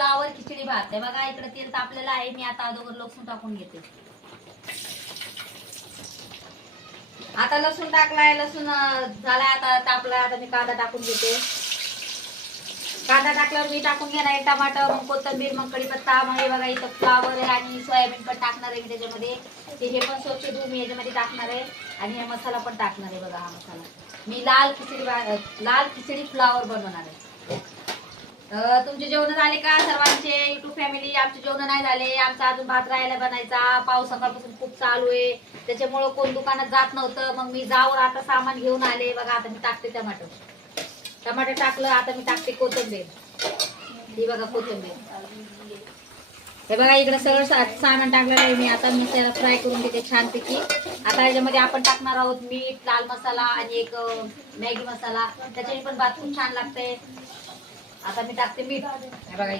Flower खिचडी भात. आहे बघा इकडे तेल तापलेलं आहे. मी आता अगोदर लसूण टाकून घेते. आता लसूण टाकलाय. लसूण झालाय आता तापलाय. आता मी कांदा टाकून घेते. कांदा टाकल्यावर मी टाकून घेणार आहे टमाटर मग कोथिंबीर मग कढीपत्ता मग हे बघा इथं फ्लावर आहे आणि सोयाबीन पण टाकणार आहे मी त्याच्यामध्ये. हे पण स्वच्छ धुवून मी याच्यामध्ये टाकणार आहे. आणि हे मसाला पण टाकणार आहे बघा हा मसाला. मी लाल खिचडी लाल खिचडी फ्लावर बनवणार आहे. तुमचे जेवण झाले का सर्वांचे? युट्यूब फॅमिली आमचे जेवण नाही झाले. आमचा अजून भात राहायला बनायचा. पाऊस सकाळपासून खूप चालू आहे. त्याच्यामुळं कोण दुकानात जात नव्हतं. मग मी जाऊन आता सामान घेऊन आले. बघा आता मी टाकते टमाटर टमाटर टाकलं आता मी टाकते कोथिंबीर. ही बघा कोथिंबीर. हे बघा इकडे सगळं सा- सामान टाकलेलं आहे मी. आता मी त्याला फ्राय करून घेते छानपैकी. आता याच्यामध्ये आपण टाकणार आहोत मीठ लाल मसाला आणि एक मॅगी मसाला. त्याच्याने पण बाथरूम छान लागते आता मी टाकते मीठ. बघा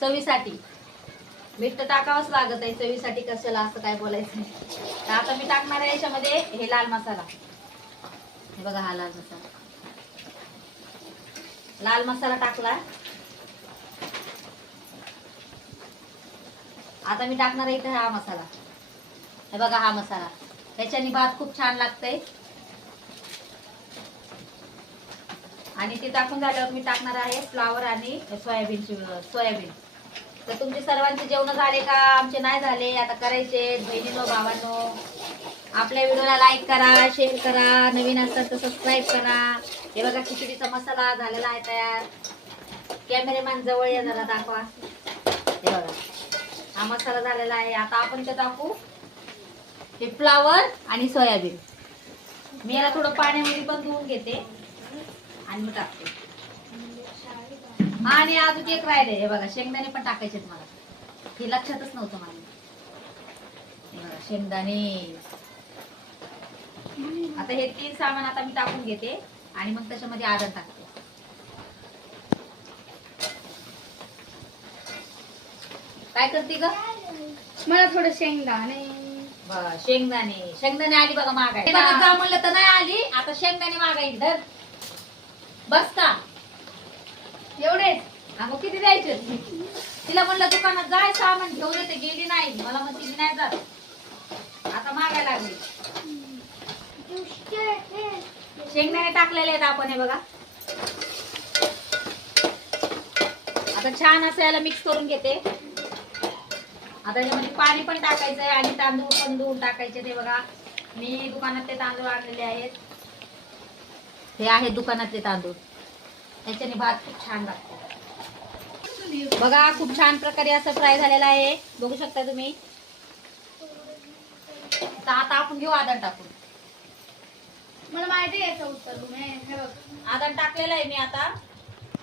चवीसाठी. मीठ तर टाकावंच लागत आहे चवीसाठी कशाला असं काय बोलायचं? नाही. तर आता मी टाकणार आहे याच्यामध्ये हे लाल मसाला. हे बघा हा लाल मसाला. लाल मसाला टाकला आता मी टाकणार आहे इथे हा मसाला. हे बघा हा मसाला. त्याच्याने भात खूप छान लागतंय. आणि ते टाकून झाल्यावर मी टाकणार आहे फ्लावर आणि सोयाबीन सोयाबीन. तर तुमचे सर्वांचे जेवण झाले का? आमचे नाही झाले. आता करायचे बहिणीनो भावांनो. आपल्या व्हिडिओला लाईक करा शेअर करा. नवीन असतात तर सबस्क्राईब करा. हे बघा खिचडीचा मसाला झालेला आहे तयार. कॅमेरेमॅन जवळ या जरा दाखवा. हे बघा. हा मसाला झालेला आहे. आता आपण ते टाकू. हे फ्लावर आणि सोयाबीन. मी याला थोडं पाण्यामध्ये पण धुवून घेते. आणि मग टाकते. हा, आणि अजून एक राहिले हे बघा शेंगदाणे पण टाकायचे मला. हे लक्षातच नव्हतं मला. हे बघा शेंगदाणे. आता हे तीन सामान आता मी टाकून घेते आणि मग त्याच्यामध्ये आदर टाकते. काय करते ग? मला थोडं शेंगदाणे. शेंगदाणे. शेंगदाणे आली बघा मागाय जा म्हणलं तर नाही आली? आता शेंगदाणे मागायची धर. बस का एवढेच. अगं किती द्यायचे? तिला म्हणलं दुकानात जाय सामान घेऊन येते. गेली नाही. मला म्हणते मी नाही जात. आता मागायला लागली. शेंगदाणे टाकलेले आहेत आपण हे बघा. आता छान असं याला मिक्स करून घेते. आता याच्यामध्ये पाणी पण टाकायचंय आणि तांदूळ पण धुवून टाकायचे ते बघा. मी दुकानात ते तांदूळ आणलेले आहेत. हे आहेत दुकानातले तांदूळ. त्याच्याने भात खूप छान लागतो. बघा खूप छान प्रकारे असं फ्राय झालेला आहे. बघू शकता तुम्ही. आता आपण घेऊ आदर टाकून. मला माहिती आहे आदर टाकलेला आहे मी आता.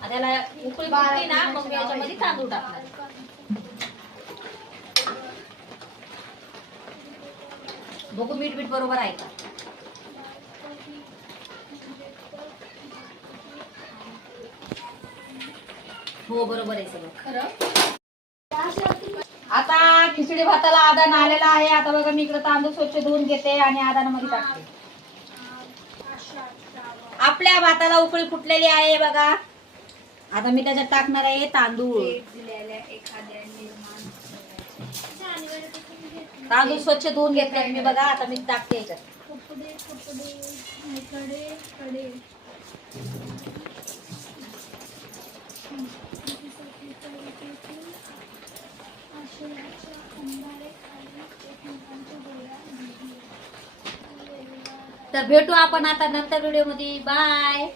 आता याला उकळी फुटली ना मग मी याच्यामध्ये तांदूळ टाकणार. बघू मीठ मीठ बरोबर आहे का? हो बरोबर आहे सगळं. खरं? आता खिचडी भाताला आदान आलेला आहे. आता बघा मी इकडे तांदूळ स्वच्छ धुवून घेते आणि आदानामध्ये टाकते. आपल्या भाताला उकळी फुटलेली आहे बघा. आता मी त्याच्यात टाकणार आहे तांदूळ. तांदूळ स्वच्छ धुवून घेतले मी बघा. आता मी टाकते याच्यात. तर भेटू आपण आता नंतर व्हिडिओमध्ये. बाय